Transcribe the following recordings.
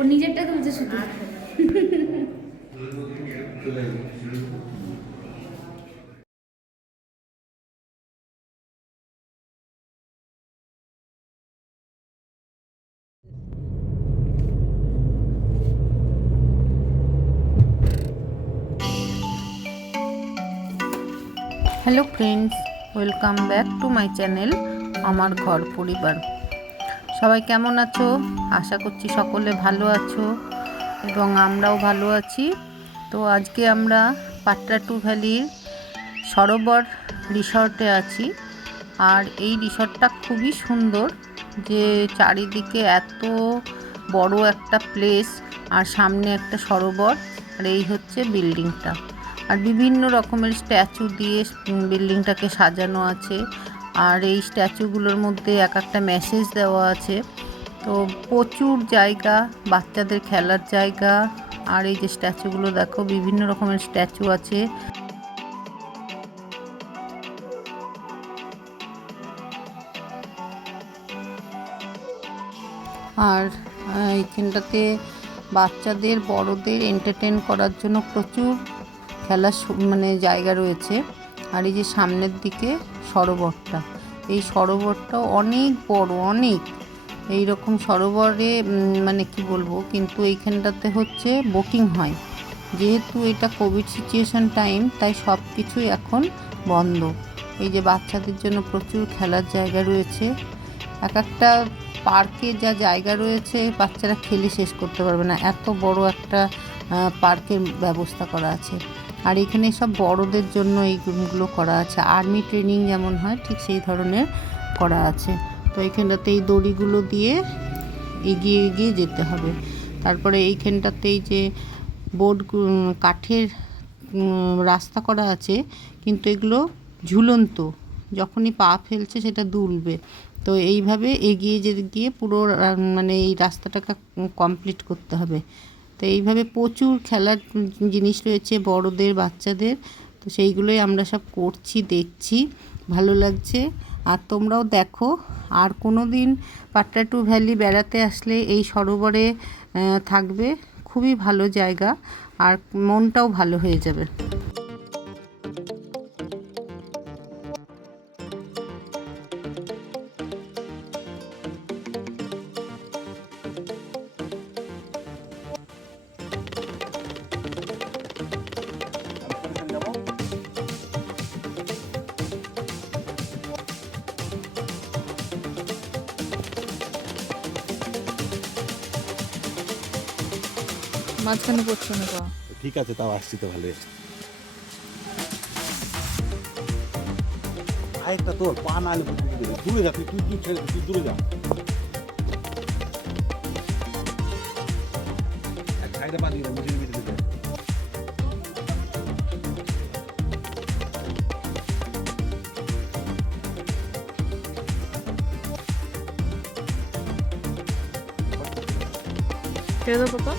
ও নিজেরটা তুলছে শুধু। Hello friends, welcome back to my channel আমার ঘর পরিবার। সবাই কেমন আছো? আশা করছি সকলে ভালো আছো এবং আমরাও ভালো আছি। তো আজকে আমরা পাট্রাটু ভ্যালির সরোবর রিসর্টে আছি। আর এই রিসর্টটা খুবই সুন্দর, যে চারিদিকে এত বড় একটা প্লেস আর সামনে একটা সরোবর, আর এই হচ্ছে বিল্ডিংটা। আর বিভিন্ন রকমের স্ট্যাচু দিয়ে বিল্ডিংটাকে সাজানো আছে। আর এই স্ট্যাচুগুলোর মধ্যে এক একটা মেসেজ দেওয়া আছে। তো প্রচুর জায়গা, বাচ্চাদের খেলার জায়গা। আর এই যে স্ট্যাচুগুলো দেখো, বিভিন্ন রকমের স্ট্যাচু আছে। আর এইখানটাতে বাচ্চাদের বড়দের এন্টারটেন করার জন্য প্রচুর খেলার মানে জায়গা রয়েছে। আর এই যে সামনের দিকে সরোবরটা, এই সরোবরটাও অনেক বড়, অনেক এই রকম সরোবরে মানে কি বলবো, কিন্তু এইখানটাতে হচ্ছে বোটিং হয়। যেহেতু এটা কোভিড সিচুয়েশন টাইম, তাই সব কিছুই এখন বন্ধ। এই যে বাচ্চাদের জন্য প্রচুর খেলার জায়গা রয়েছে। এক একটা পার্কে যা জায়গা রয়েছে, বাচ্চারা খেলে শেষ করতে পারবে না, এত বড় একটা পার্কের ব্যবস্থা করা আছে। আর এখানে সব বড়দের জন্য এইগুলো করা আছে, আর্মি ট্রেনিং যেমন হয় ঠিক সেই ধরনের করা আছে। তো এইখানটাতে এই দড়িগুলো দিয়ে এগিয়ে এগিয়ে যেতে হবে। তারপরে এইখানটাতেই যে বোর্ড কাঠের রাস্তা করা আছে, কিন্তু এগুলো ঝুলন্ত, যখনই পা ফেলছে সেটা দুলবে। তো এইভাবে এগিয়ে গিয়ে পুরো মানে এই রাস্তাটাকে কমপ্লিট করতে হবে। তো এইভাবে প্রচুর খেলার জিনিস রয়েছে বড়দের বাচ্চাদের। তো সেইগুলোই আমরা সব করছি, দেখছি, ভালো লাগছে। আর তোমরাও দেখো, আর কোনো দিন পাট্রাটু ভ্যালি বেড়াতে আসলে এই সরোবরে থাকবে, খুবই ভালো জায়গা, আর মনটাও ভালো হয়ে যাবে। মাঝখানে পড়ছে না পা। ঠিক আছে, তাও আসছি তো ভালোই। আরেকটা তোর পা না হলে দূরে যা, তুই তুই তুই ছেড়ে তুই দূরে যা, এক সাইডে পা দিয়ে মিটিয়ে মিটিয়ে দিতে। ছেড়ে দাও পাপা।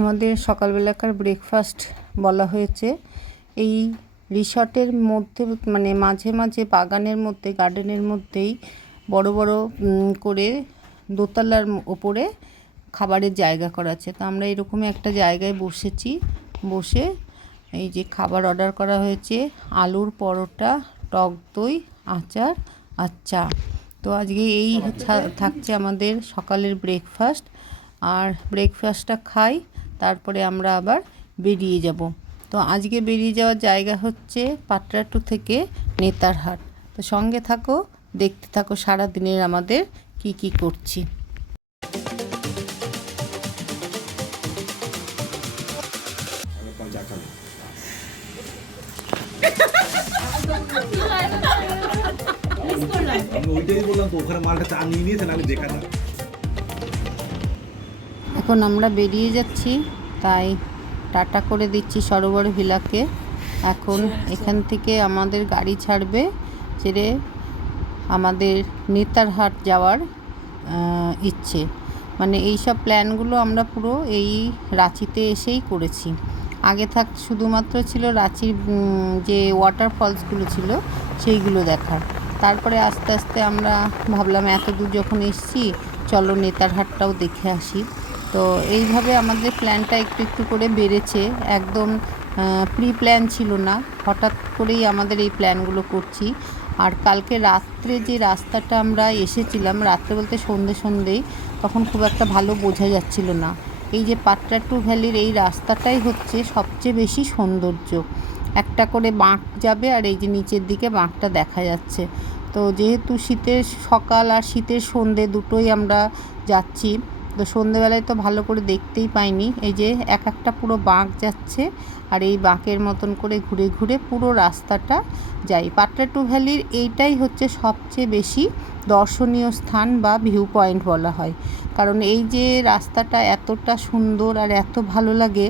আমাদের সকালবেলাকার ব্রেকফাস্ট বলা হয়েছে। এই রিসর্টের মধ্যে মানে মাঝে মাঝে বাগানের মধ্যে, গার্ডেনের মধ্যেই বড় বড় করে দোতলার ওপরে খাবারের জায়গা করা আছে। তো আমরা এরকমই একটা জায়গায় বসেছি, বসে এই যে খাবার অর্ডার করা হয়েছে, আলুর পরোটা, টক দই, আচার আর চা। তো আজকে এই থাকছে আমাদের সকালের ব্রেকফাস্ট। আর ব্রেকফাস্টটা খাই, তারপরে আমরা আবার বেরিয়ে যাব। তো আজকে বেরিয়ে যাওয়ার জায়গা হচ্ছে পাটরাটু থেকে নেতারহাট। তো সঙ্গে থাকো, দেখতে থাকো সারা দিনের আমাদের কি কি করছি। ওইটাই বললাম তো, ওখানে মালটা চা নিয়ে নিয়েছেন, আমি দেখা না। এখন আমরা বেরিয়ে যাচ্ছি, তাই টাটা করে দিচ্ছি সরোবর ভিলাকে। এখন এখান থেকে আমাদের গাড়ি ছাড়বে, ছেড়ে আমাদের নেতারহাট যাওয়ার ইচ্ছে। মানে এই সব প্ল্যানগুলো আমরা পুরো এই রাঁচিতে এসেই করেছি। আগে শুধুমাত্র ছিল রাঁচির যে ওয়াটারফলসগুলো ছিল সেইগুলো দেখার। তারপরে আস্তে আস্তে আমরা ভাবলাম এত দূর যখন এসেছি, চলো নেতারহাটটাও দেখে আসি। তো এইভাবে আমাদের প্ল্যানটা একটু একটু করে বেড়েছে, একদম প্রি প্ল্যান ছিল না, হঠাৎ করেই আমাদের এই প্ল্যানগুলো করছি। আর কালকে রাত্রে যে রাস্তাটা আমরা এসেছিলাম, রাত্রে বলতে সন্ধেই, তখন খুব একটা ভালো বোঝা যাচ্ছিল না। এই যে পাটরাটু ভ্যালির এই রাস্তাটাই হচ্ছে সবচেয়ে বেশি সৌন্দর্য। একটা করে বাঁক যাবে, আর এই যে নিচের দিকে বাঁকটা দেখা যাচ্ছে। তো যেহেতু শীতের সকাল আর শীতের সন্ধে দুটোই আমরা যাচ্ছি, তো সন্ধেবেলায় তো ভালো করে দেখতেই পাইনি। এই যে একটা পুরো বাঁক যাচ্ছে, আর এই বাঁকের মতন করে ঘুরে ঘুরে পুরো রাস্তাটা যাই। পাটরাটু ভ্যালির এইটাই হচ্ছে সবচেয়ে বেশি দর্শনীয় স্থান বা ভিউ পয়েন্ট বলা হয়। কারণ এই যে রাস্তাটা এতটা সুন্দর আর এত ভালো লাগে,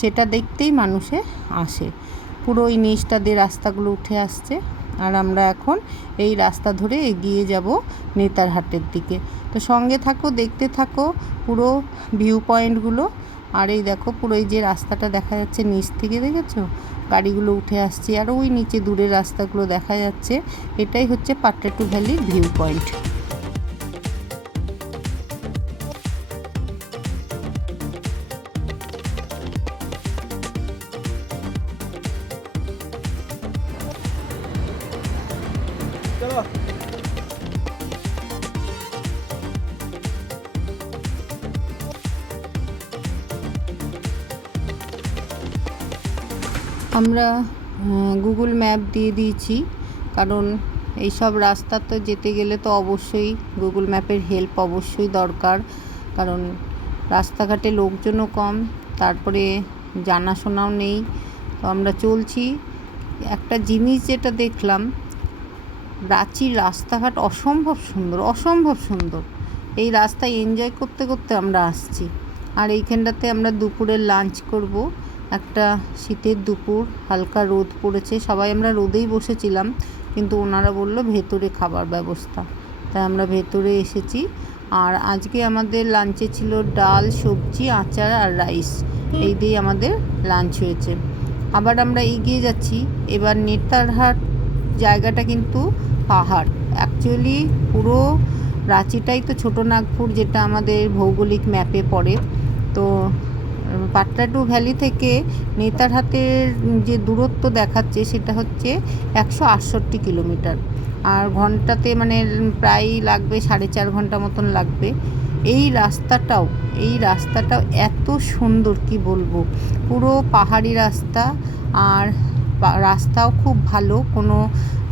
সেটা দেখতেই মানুষে আসে। পুরো এই নিচটা দিয়ে রাস্তাগুলো উঠে আসছে, আর আমরা এখন এই রাস্তা ধরে এগিয়ে যাব নেতারহাটের দিকে। তো সঙ্গে থাকো, দেখতে থাকো পুরো ভিউ পয়েন্টগুলো। আর এই দেখো পুরো এই যে রাস্তাটা দেখা যাচ্ছে নিচ থেকে, দেখেছো গাড়িগুলো উঠে আসছে, আর ওই নিচে দূরের রাস্তাগুলো দেখা যাচ্ছে। এটাই হচ্ছে পাটরাটু ভ্যালির ভিউ পয়েন্ট। আমরা গুগল ম্যাপ দিয়ে দিয়েছি, কারণ এই সব রাস্তা তো যেতে গেলে তো অবশ্যই গুগল ম্যাপের হেল্প অবশ্যই দরকার। কারণ রাস্তাঘাটে লোকজনও কম, তারপরে জানাশোনাও নেই। তো আমরা চলছি। একটা জিনিস যেটা দেখলাম, রাঁচির রাস্তাঘাট অসম্ভব সুন্দর। এই রাস্তায় এনজয় করতে করতে আমরা আসছি। আর এইখানটাতে আমরা দুপুরের লাঞ্চ করব। একটা শীতের দুপুর, হালকা রোদ পড়েছে, সবাই আমরা রোদেই বসেছিলাম, কিন্তু ওনারা বলল ভেতরে খাবার ব্যবস্থা, তাই আমরা ভেতরে এসেছি। আর আজকে আমাদের লাঞ্চে ছিল ডাল, সবজি, আচার আর রাইস, এই দিয়ে আমাদের লাঞ্চ হয়েছে। আবার আমরা এগিয়ে যাচ্ছি। এবার নেতারহাট জায়গাটা কিন্তু পাহাড়। অ্যাকচুয়ালি পুরো রাঁচিটাই তো ছোটোনাগপুর, যেটা আমাদের ভৌগোলিক ম্যাপে পড়ে। তো পাটরাটু ভ্যালি থেকে নেতারহাটের যে দূরত্ব দেখাচ্ছে, সেটা হচ্ছে 168 কিলোমিটার। আর ঘন্টাতে মানে প্রায় লাগবে 4.5 ঘন্টা মতন লাগবে। এই রাস্তাটাও এত সুন্দর, কি বলবো, পুরো পাহাড়ি রাস্তা। আর রাস্তাও খুব ভালো, কোনো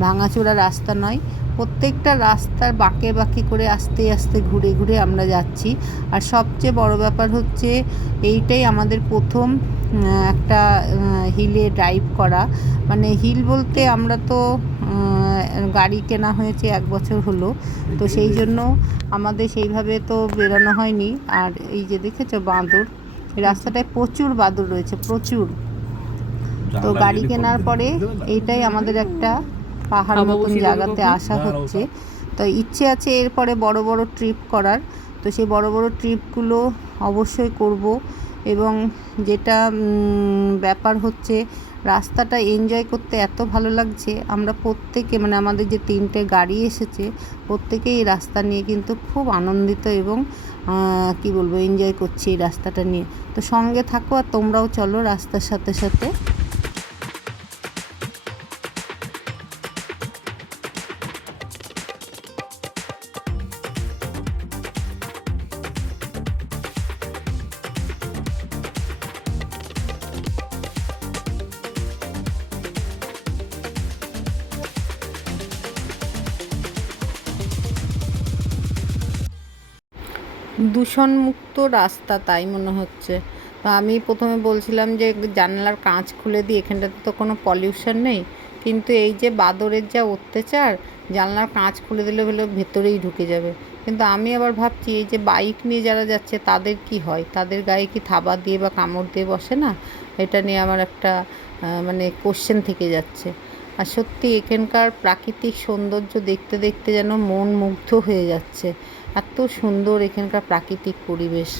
ভাঙাচোরা রাস্তা নয়। প্রত্যেকটা রাস্তার বাঁকে বাঁকে করে আস্তে আস্তে ঘুরে ঘুরে আমরা যাচ্ছি। আর সবচেয়ে বড় ব্যাপার হচ্ছে, এইটাই আমাদের প্রথম একটা হিলে ড্রাইভ করা। মানে হিল বলতে, আমরা তো গাড়ি কেনা হয়েছে 1 বছর হলো, তো সেই জন্য আমাদের সেইভাবে তো বেরোনো হয়নি। আর এই যে দেখেছো বাঁদর, এই রাস্তাটায় প্রচুর বাঁদর রয়েছে, প্রচুর। তো গাড়ি কেনার পরে এইটাই আমাদের একটা পাহাড় মতন জায়গাতে আসা হচ্ছে। তো ইচ্ছে আছে এরপরে বড় বড় ট্রিপ করার। তো সেই বড় বড় ট্রিপগুলো অবশ্যই করব। এবং যেটা ব্যাপার হচ্ছে, রাস্তাটা এনজয় করতে এত ভালো লাগছে। আমরা প্রত্যেকে, মানে আমাদের যে 3টে গাড়ি এসেছে, প্রত্যেকেই এই রাস্তা নিয়ে কিন্তু খুব আনন্দিত এবং কি বলবো, এনজয় করছি এই রাস্তাটা নিয়ে। তো সঙ্গে থাকো আর তোমরাও চলো রাস্তার সাথে সাথে। দূষণমুক্ত রাস্তা তাই মনে হচ্ছে। তো আমি প্রথমে বলছিলাম যে জানালার কাঁচ খুলে দিই, এখানটাতে তো কোনো পলিউশন নেই, কিন্তু এই যে বাদরের যা অত্যাচার, জানলার কাঁচ খুলে দিলে হলো ভেতরেই ঢুকে যাবে। কিন্তু আমি আবার ভাবছি এই যে বাইক নিয়ে যারা যাচ্ছে তাদের কি হয়, তাদের গায়ে কি থাবা দিয়ে বা কামড় দিয়ে বসে না? এটা নিয়ে আমার একটা মানে কোশ্চেন থেকে যাচ্ছে। আর সত্যি এখানকার প্রাকৃতিক সৌন্দর্য দেখতে দেখতে যেন মন মুগ্ধ হয়ে যাচ্ছে। এত সুন্দর এখানকার প্রাকৃতিক পরিবেশ।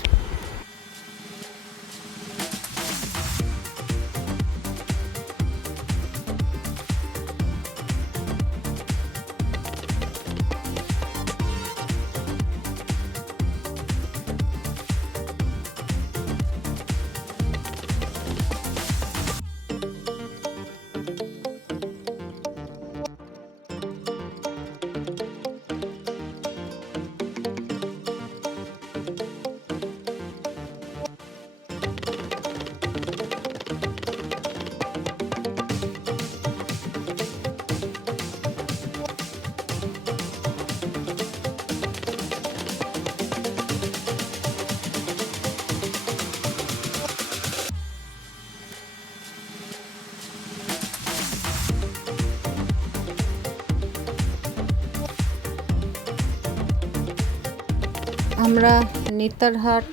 আমরা নেতারহাট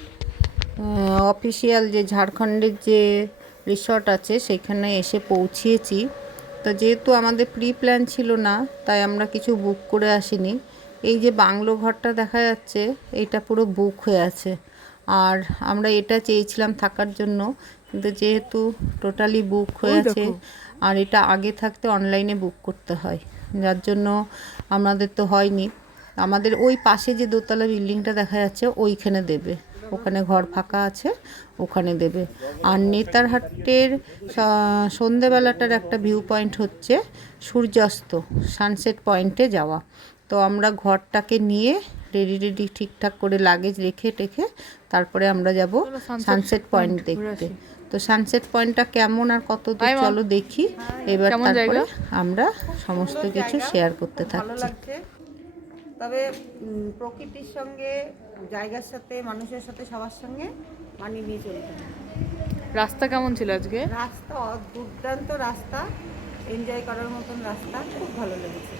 অফিসিয়াল যে ঝাড়খণ্ডের যে রিসর্ট আছে সেখানে এসে পৌঁছিয়েছি। তো যেহেতু আমাদের প্রি প্ল্যান ছিল না, তাই আমরা কিছু বুক করে আসিনি। এই যে বাংলো ঘরটা দেখা যাচ্ছে এইটা পুরো বুক হয়ে আছে, আর আমরা এটা চেয়েছিলাম থাকার জন্য, কিন্তু যেহেতু টোটালি বুক হয়ে আছে, আর এটা আগে থাকতে অনলাইনে বুক করতে হয়, যার জন্য আমাদের তো হয়নি। আমাদের ওই পাশে যে দোতলা বিল্ডিংটা দেখা যাচ্ছে ওইখানে দেবে, ওখানে ঘর ফাঁকা আছে, ওখানে দেবে। আর নেতারহাটের সন্ধেবেলাটার একটা ভিউ পয়েন্ট হচ্ছে সূর্যাস্ত, সানসেট পয়েন্টে যাওয়া। তো আমরা ঘরটাকে নিয়ে রেডি ঠিকঠাক করে লাগেজ রেখে টেখে তারপরে আমরা যাব সানসেট পয়েন্ট দেখতে। তো সানসেট পয়েন্টটা কেমন আর কত দূর চলো দেখি, এবার তারপরে আমরা সমস্ত কিছু শেয়ার করতে থাকছি। তবে প্রকৃতির সঙ্গে, জায়গার সাথে, মানুষের সাথে, সবার সঙ্গে মানিয়ে নিয়ে চলতে। রাস্তা কেমন ছিল আজকে? রাস্তা দুর্দান্ত রাস্তা, এনজয় করার মতন রাস্তা, খুব ভালো লেগেছে।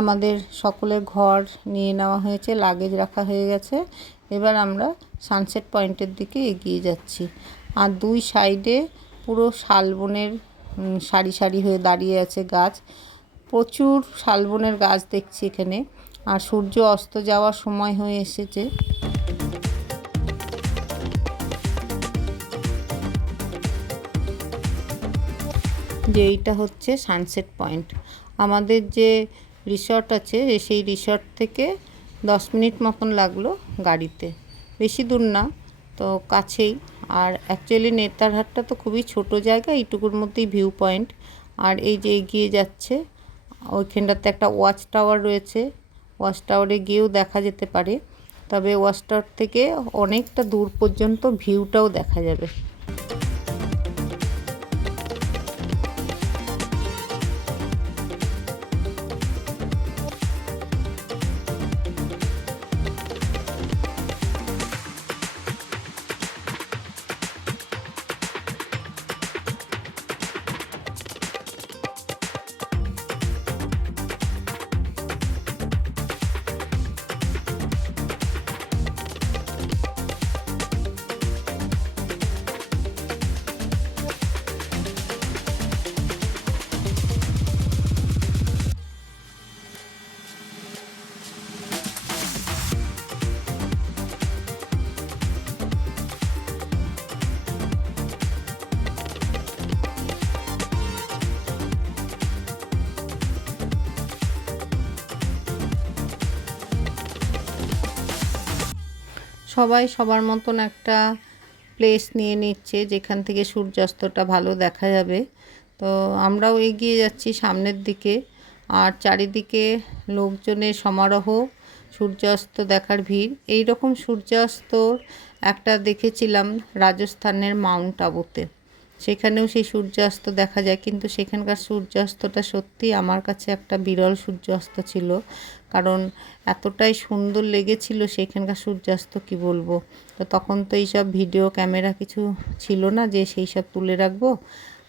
আমাদের সকলের ঘর নিয়ে নেওয়া হয়েছে, লাগেজ রাখা হয়ে গেছে। এবার আমরা সানসেট পয়েন্টের দিকে এগিয়ে যাচ্ছি। আর দুই সাইডে পুরো শালবনের সারি সারি হয়ে দাঁড়িয়ে আছে গাছ, প্রচুর শালবনের গাছ দেখছি এখানে। আর সূর্য অস্ত যাওয়ার সময় হয়ে এসেছে। যে এইটা হচ্ছে সানসেট পয়েন্ট। আমাদের যে রিসর্ট আছে সেই রিসর্ট থেকে 10 মিনিট মতন লাগলো গাড়িতে, বেশি দূর না, তো কাছেই। আর অ্যাকচুয়ালি নেতারহাটটা তো খুবই ছোট জায়গা, এইটুকুর মধ্যেই ভিউ পয়েন্ট। আর এই যে এগিয়ে যাচ্ছে ওইখানটাতে একটা ওয়াচ টাওয়ার রয়েছে, ওয়াচ টাওয়ারে গিয়েও দেখা যেতে পারে, তবে ওয়াচ টাওয়ার থেকে অনেকটা দূর পর্যন্ত ভিউটাও দেখা যাবে। সবাই সবার মতন একটা প্লেস নিয়ে নিচ্ছে যেখান থেকে সূর্যাস্তটা ভালো দেখা যাবে। তো আমরাও এগিয়ে যাচ্ছি সামনের দিকে, আর চারিদিকে লোকজনের সমারোহ, সূর্যাস্ত দেখার ভিড়। এই রকম সূর্যাস্ত একটা দেখেছিলাম রাজস্থানের মাউন্ট আবুতে, সেখানেও সেই সূর্যাস্ত দেখা যায়, কিন্তু সেখানকার সূর্যাস্তটা সত্যি আমার কাছে একটা বিরল সূর্যাস্ত ছিল, কারণ এতটাই সুন্দর লেগেছিল সেখানকার সূর্যাস্ত কি বলবো। তো তখন তো এইসব ভিডিও ক্যামেরা কিছু ছিল না যে সেই সব তুলে রাখবো।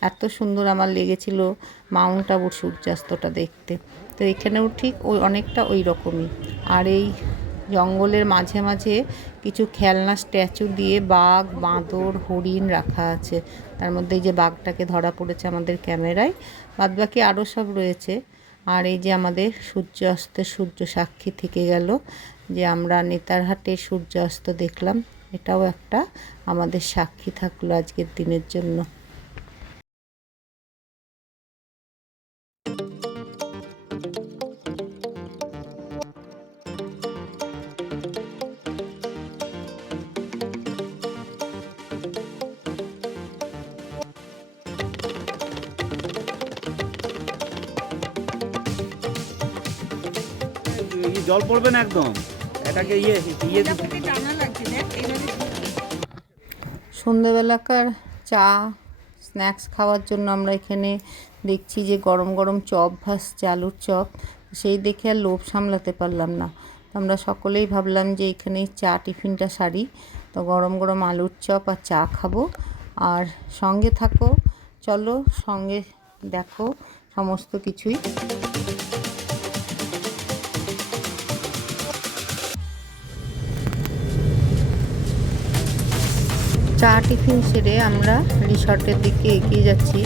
এত সুন্দর আমার লেগেছিল মাউন্ট আবুর সূর্যাস্তটা দেখতে। তো এখানেও ঠিক ওই অনেকটা ওই রকমই। আর এই জঙ্গলের মাঝে মাঝে কিছু খেলনা স্ট্যাচু দিয়ে বাঘ, বাঁদর, হরিণ রাখা আছে। তার মধ্যে এই যে বাঘটাকে ধরা পড়েছে আমাদের ক্যামেরায়, বাদবাকি আরও সব রয়েছে। আর এই যে আমাদের সূর্যাস্তের সূর্য সাক্ষী থেকে গেল যে আমরা নেতারহাটের সূর্যাস্ত দেখলাম, এটাও একটা আমাদের সাক্ষী থাকলো আজকের দিনের জন্য। জল পড়বে না একদম, এটাকে ইয়ে সন্ধেবেলাকার চা স্ন্যাক্স খাওয়ার জন্য আমরা এখানে দেখছি যে গরম গরম চপ ভাসছে, আলুর চপ। সেই দেখে আর লোভ সামলাতে পারলাম না, আমরা সকলেই ভাবলাম যে এখানে চা টিফিনটা সারি। তো গরম গরম আলুর চপ আর চা খাবো। আর সঙ্গে থাকো, চলো সঙ্গে দেখো সমস্ত কিছুই। চা টিফিন সেরে আমরা রিসর্টের দিকে এগিয়ে যাচ্ছি,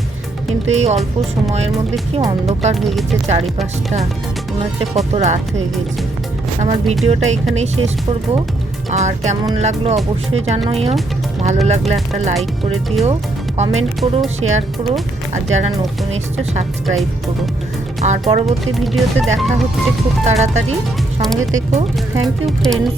কিন্তু এই অল্প সময়ের মধ্যে কি অন্ধকার হয়ে গেছে চারিপাশটা, মনে হচ্ছে কত রাত হয়ে গেছে। আমার ভিডিওটা এখানেই শেষ করব। আর কেমন লাগলো অবশ্যই জানাইও, ভালো লাগলে একটা লাইক করে দিও, কমেন্ট করো, শেয়ার করো, আর যারা নতুন এসছো সাবস্ক্রাইব করো। আর পরবর্তী ভিডিওতে দেখা হচ্ছে খুব তাড়াতাড়ি, সঙ্গে থেকো। Thank you friends.